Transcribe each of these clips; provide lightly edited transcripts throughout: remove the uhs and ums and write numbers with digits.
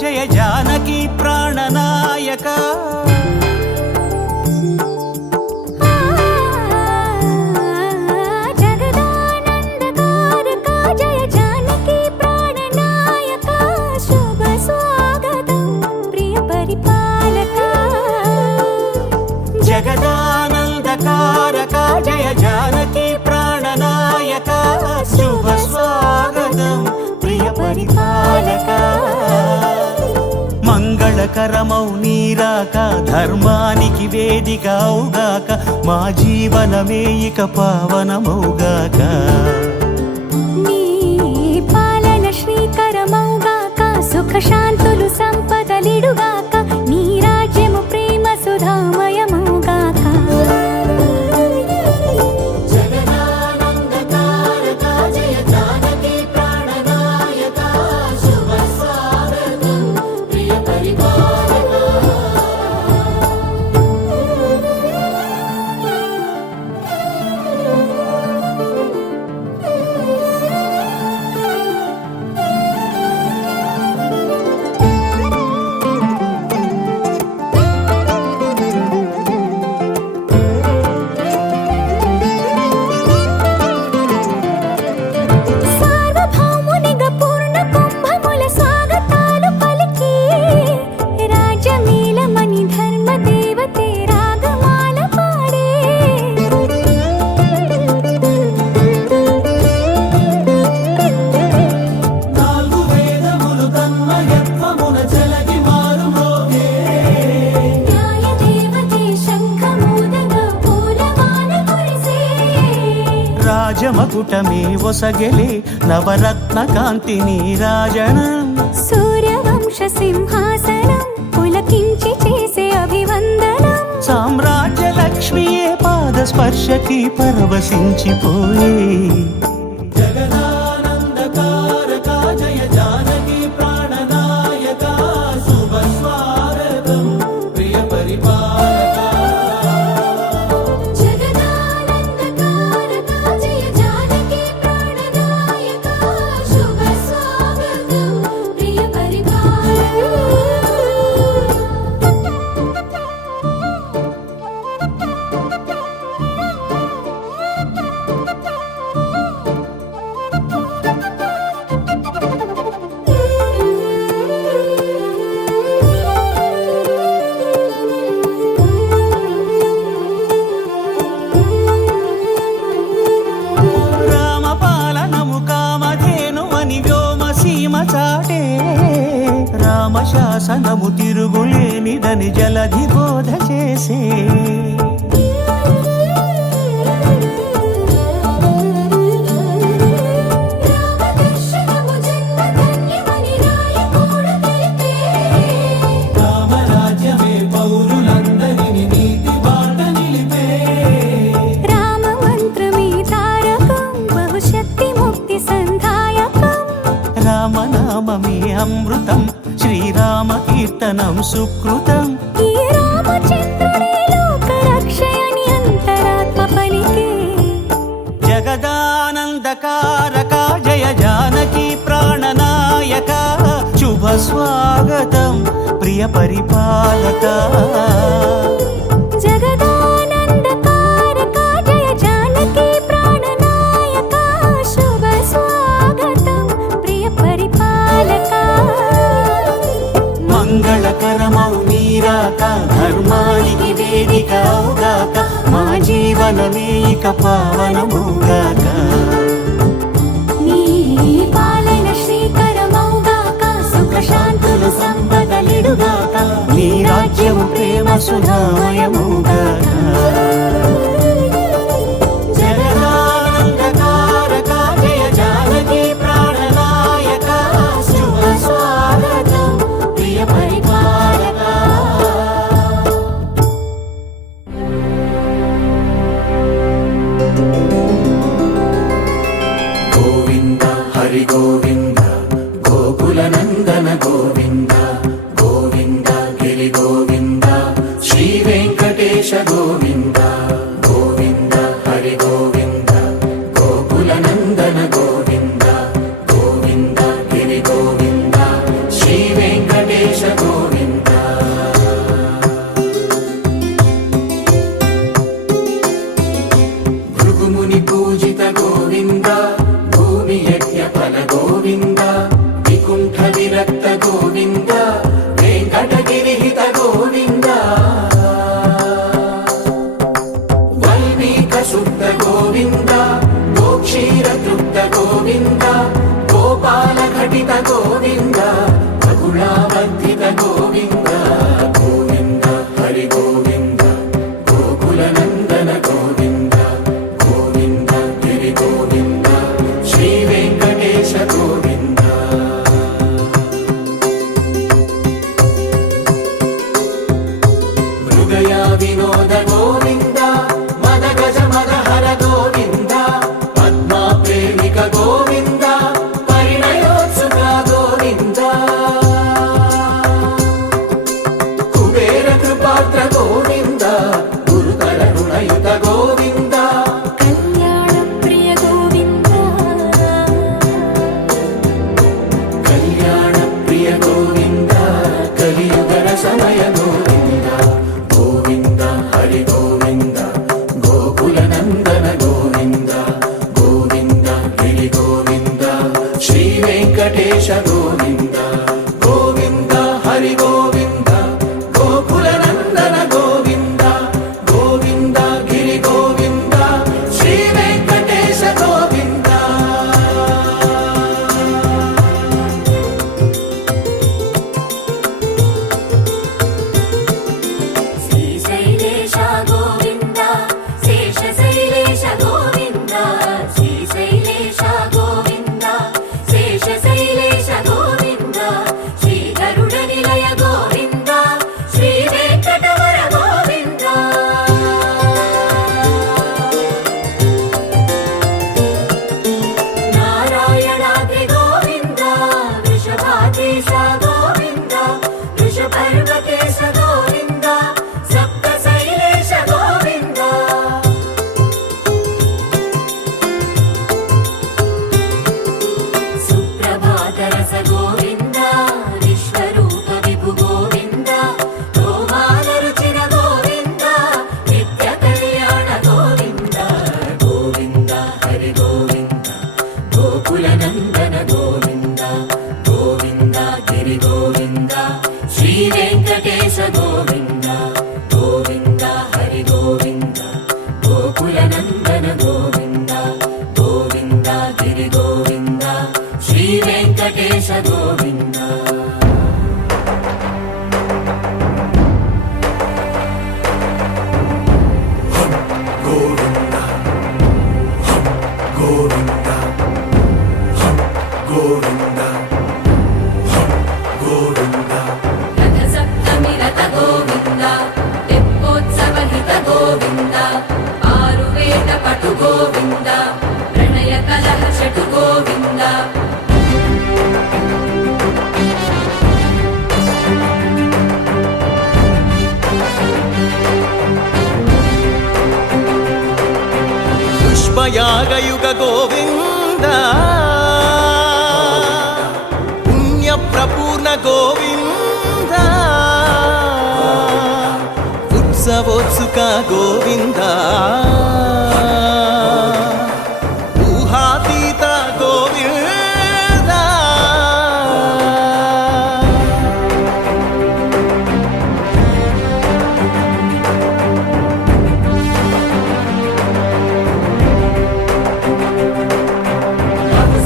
జయ జానకి ప్రాణనాయక జగదానందకారక జయ జానకి ప్రాణనాయక శుభ స్వాగతం ప్రియ పరిపాలక జగదానందకారక జయ జానకి ప్రాణనాయక శుభ స్వాగతం ప్రియ పరిపాలక మంగళకరమౌ నీరాక ధర్మానికి వేదిక అవుగాక మా జీవనమే ఇక పావనమౌగాక నీ పాలన శ్రీకరమౌగాక సుఖ శాంతులు సంపదలిడుగాక నీ రాజ్యము ప్రేమ సుధామయమౌగాక రాజమకుటమే ఒసగెలే నవరత్న కాంతి నీరాజనం సూర్యవంశ సింహాసనం పులకించి చేసే అభివందనం సామ్రాజ్య లక్ష్మియే పాద స్పర్శకి పరవశించిపోయే జగదానందకారక జయ జానకి ప్రాణనాయక శుభ స్వాగతం ప్రియ పరిపాలక రామశాసనము తిరుగులేనిదని జలధి బోధ చేసే రామరాజ్యమే పౌరులందరిని నీతి బాట నిలిపే రామ మంత్రమే తారకం బహుశక్తి ముక్తి సంధాయకం రామనామమే అమృతం శ్రీరామ కీర్తనం సుకృతం ఈ రామచంద్రుడే లోక రక్షయని అంతరాత్మ పలికే జగదానందకారక జయ జానకి ప్రాణనాయక శుభ స్వాగతం ప్రియ పరిపాలక జగదానందకారక జయ జానకి ప్రాణనాయక శుభ స్వాగతం ప్రియ పరిపాలక మంగళకరమౌ నీరాక ధర్మానికి వేదిక అవుగాక మా జీవనమే ఇక పావనమౌగాక నీ పాలన శ్రీకరమౌగాక సుఖ శాంతులు సంపదలిడుగాక నీ రాజ్యము ప్రేమ సుధామయమౌగాక జగదానందకారక హరి గోవింద గోకుల నందన గోవింద గోవింద గిరి గోవింద శ్రీ వెంకటేశ గోవింద గోవింద హరి గోవింద గోకుల నందన గోవింద గోవింద గిరి గోవింద శ్రీ వెంకటేశ గోవింద భృగుముని పూజిత గోవింద భూమి యజ్ఞ ఫల గోవింద వికుంఠ విరక్త గోవింద వెంకటగిరిహిత గోవింద వల్మీక శుద్ధ గోవింద గోక్షీర తృప్త గోవింద గోపాల ఘటిత గోవింద బహుళావర్ధిత గోవింద గోవింద హరి గోవింద గోకుల నందన గోవింద గోవింద గిరి గోవింద శ్రీ వెంకటేశ గోవింద మృగయా వినోద గోవింద మద గజ మద హర గోవింద పద్మా ప్రేమిక గోవింద పరిణయోత్సుక గోవింద కుబేర కృపాత్ర గోవింద గురుతర రుణయుత గోవింద కళ్యాణ ప్రియ గోవింద కళ్యాణ ప్రియ గోవింద కలియుగర సమయ గోవింద గోవింద హరి గోవింద గోకుల నందన గోవింద గోవింద గిరి గోవింద శ్రీ వెంకటేశ గోవింద గోవింద హరి గోవింద గోకుల నందన గోవింద గోవింద గిరి గోవింద శ్రీ వెంకటేశ గోవింద శ్రీశైలేశ గోవింద శేషశైలేశ గోవింద శ్రీశైలేశ గోవింద శేషశైలేశ గోవింద శ్రీ గరుడ నిలయ గోవింద శ్రీ వెంకటవర గోవింద నారాయణాద్రి గోవింద వృషభాద్రీశ గోవింద వృషపర్వతేశ గోవింద సప్త శైలేశ గోవింద సుప్రభాతరస గోవింద విశ్వరూప విభు గోవింద గోమాల రుచిర గోవింద నిత్య కళ్యాణ గోవింద గోవింద హరి గోవింద గోకుల నందన గోవింద గోవింద గిరి గోవింద శ్రీ వెంకటేశ గోవింద గోవింద హరి గోవింద గోకుల నందన గోవింద గోవింద గిరి గోవింద శ్రీ వెంకటేశ గోవింద గోవింద గోవింద గోవింద గోవింద రథ సప్తమి రథ గోవింద తెప్పోత్సవ హిత గోవింద ఆరువేద పటు గోవింద ప్రణయ కలహ షటు గోవింద పుష్పయాగయుగ గోవింద పుణ్యప్రపూర్ణ గోవింద ఉత్సవోత్సుక గోవింద ఊహాతీత గోవింద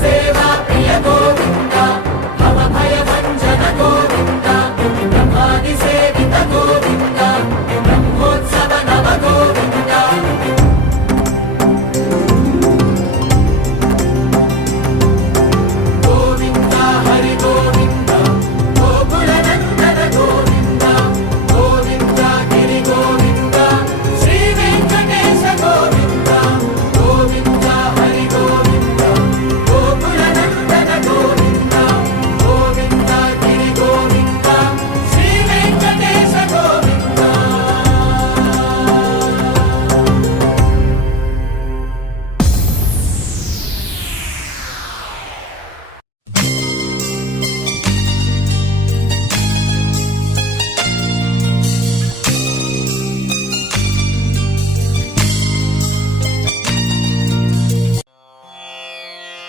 సేవా ప్రియ గోవింద భవ భయ భంజన గోవింద బ్రహ్మాది సేవిత గోవింద బ్రహ్మోత్సవ నవ గోవింద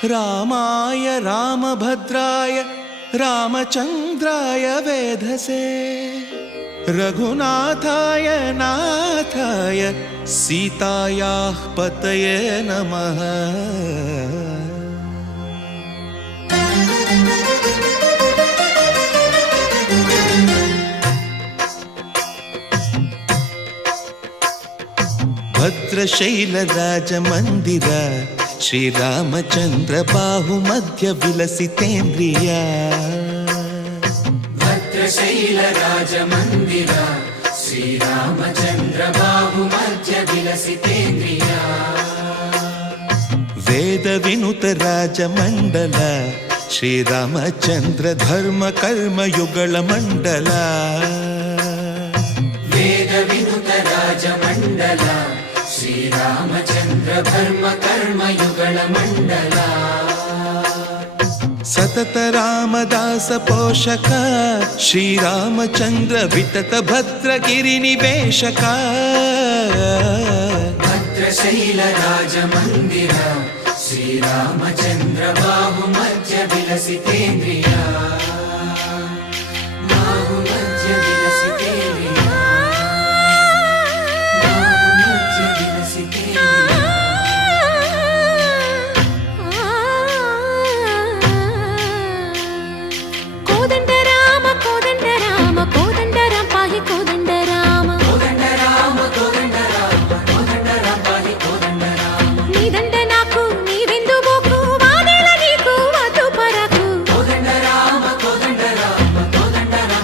रामाय रामभद्राय रामचन्द्राय वेधसे रघुनाथाय नाथाय सीतायाः पतये नमः। भद्रशैलराजमन्दिर श्रीरामचन्द्र बाहुमध्य विलसितेन्द्रिया। भद्रशैलराजमन्दिर श्रीरामचन्द्र बाहुमध्य विलसितेन्द्रिया। वेदविनुत राजमण्डल श्रीरामचन्द्र धर्म कर्म युगल मण्डल। वेदविनुत राजमण्डल श्रीरामचन्द्र धर्म कर्म युगल मण्डल। सतत रामदास पोषक श्रीरामचन्द्र वितत भद्रगिरि निवेशक। भद्रशैल राजमन्दिर श्रीरामचन्द्र बाहुमध्य विलसितेन्द्रिया। बाहुमध्य विलसितेन्द्रिया। बाहुमध्य विलसितेन्द्रिया। कोदंड राम पाहि कोदंड राम। कोदंड राम पाहि कोदंड राम। नी దండ నాకు నీవెందు బోకు వాదేల నీకు వద్దు పరకు। कोदंड राम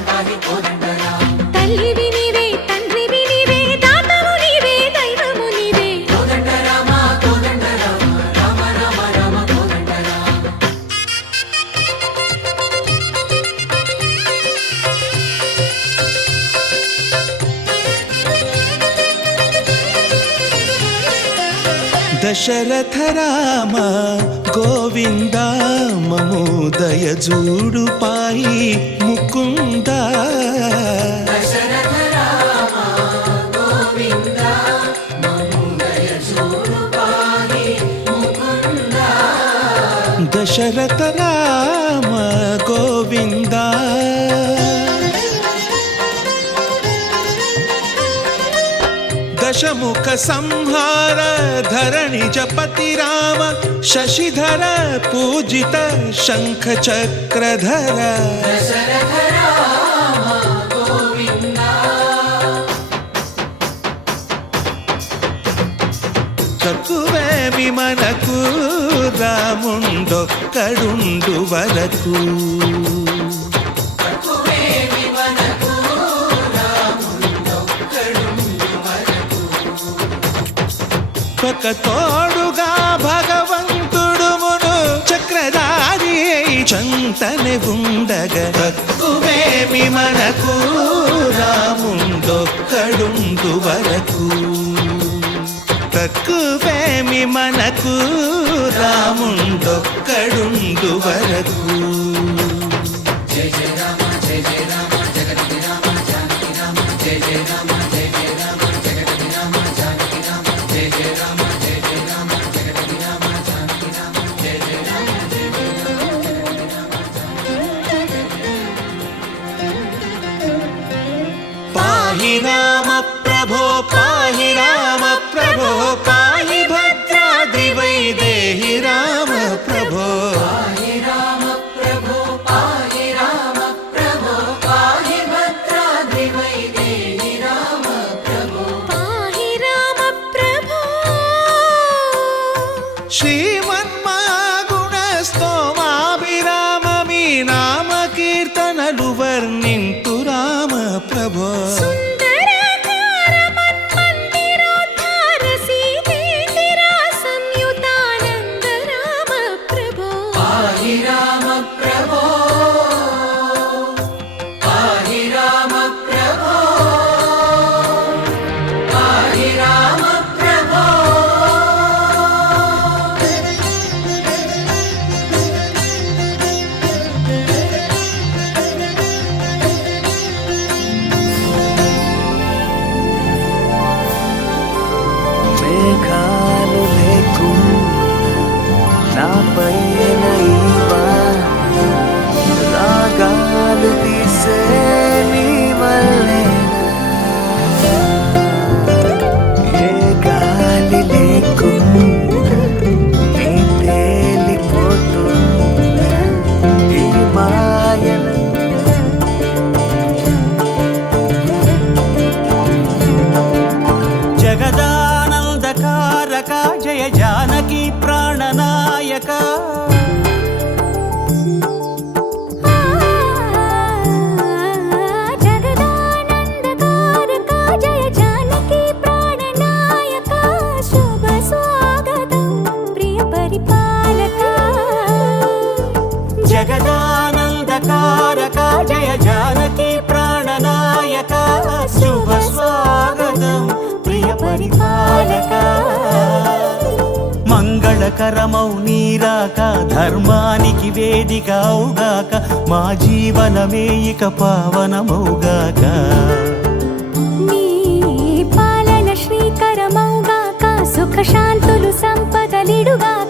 पाहि कोदंड राम। తల్లివి నీవే తండ్రివి నీవే దాతవు నీవే దైవము నీవే। कोदंड राम राम राम राम कोदंड राम। दशरथ राम गोविंद ममोदय जूडु पाई मुकुंद। दशरथ राम गोविंद ममोदय जूडु पाहि मुकुंद। दशरथ राम गोविंद दशमुख संहार धरणि जपति राम शशिधर पूजित शंख चक्रधर। दशरथ राम गोविंद। తక్కువేమి మనకు రాముండొక్కడుండు వరకు। తక్కువేమి మనకు రాముండొక్కడుండు వరకు। ఒక తోడుగా భగవంతుడు మును చక్రధారి చంతనే ఉండగ। తక్కువేమి మనకు రాముండొక్కడుండు వరకు। తక్కువేమి మనకు రాముండొక్కడుండు వరకు। जय जय राम जगति राम जानकी राम। जय जय राम जगति राम जानकी राम। जय जय राम जगति राम जानकी राम। जय जय राम पाहि राम प्रभो पाहि राम प्रभो पाहि भद्राद्रि वैदेहि राम प्रभो। पाहि राम प्रभो पाहि राम प्रभो पाहि भद्राद्रि वैदेहि राम प्रभो। पाहि राम प्रभो। श्रीमन्मागुणस्तोमाभिराम మీ నామ కీర్తనలు వర్ణింతు రామ ప్రభో। సుందరాకార మన్మందిరోద్ధార సీతేందిరా సంయుతానంద రామ ప్రభో। पाहि राम प्रभो पाहि राम प्रभो पाहि राम प्रभो। పరిపాలక జగదానందకారక జయ జానకి ప్రాణనాయక శుభ స్వాగతం ప్రియ పరిపాలక మంగళకరమౌ నీరాక ధర్మానికి వేదిక అవుగాక మా జీవనమే ఇక పావనమౌగాక నీ పాలన శ్రీకరమౌగాక సుఖ శాంతులు సంపదలిడుగాక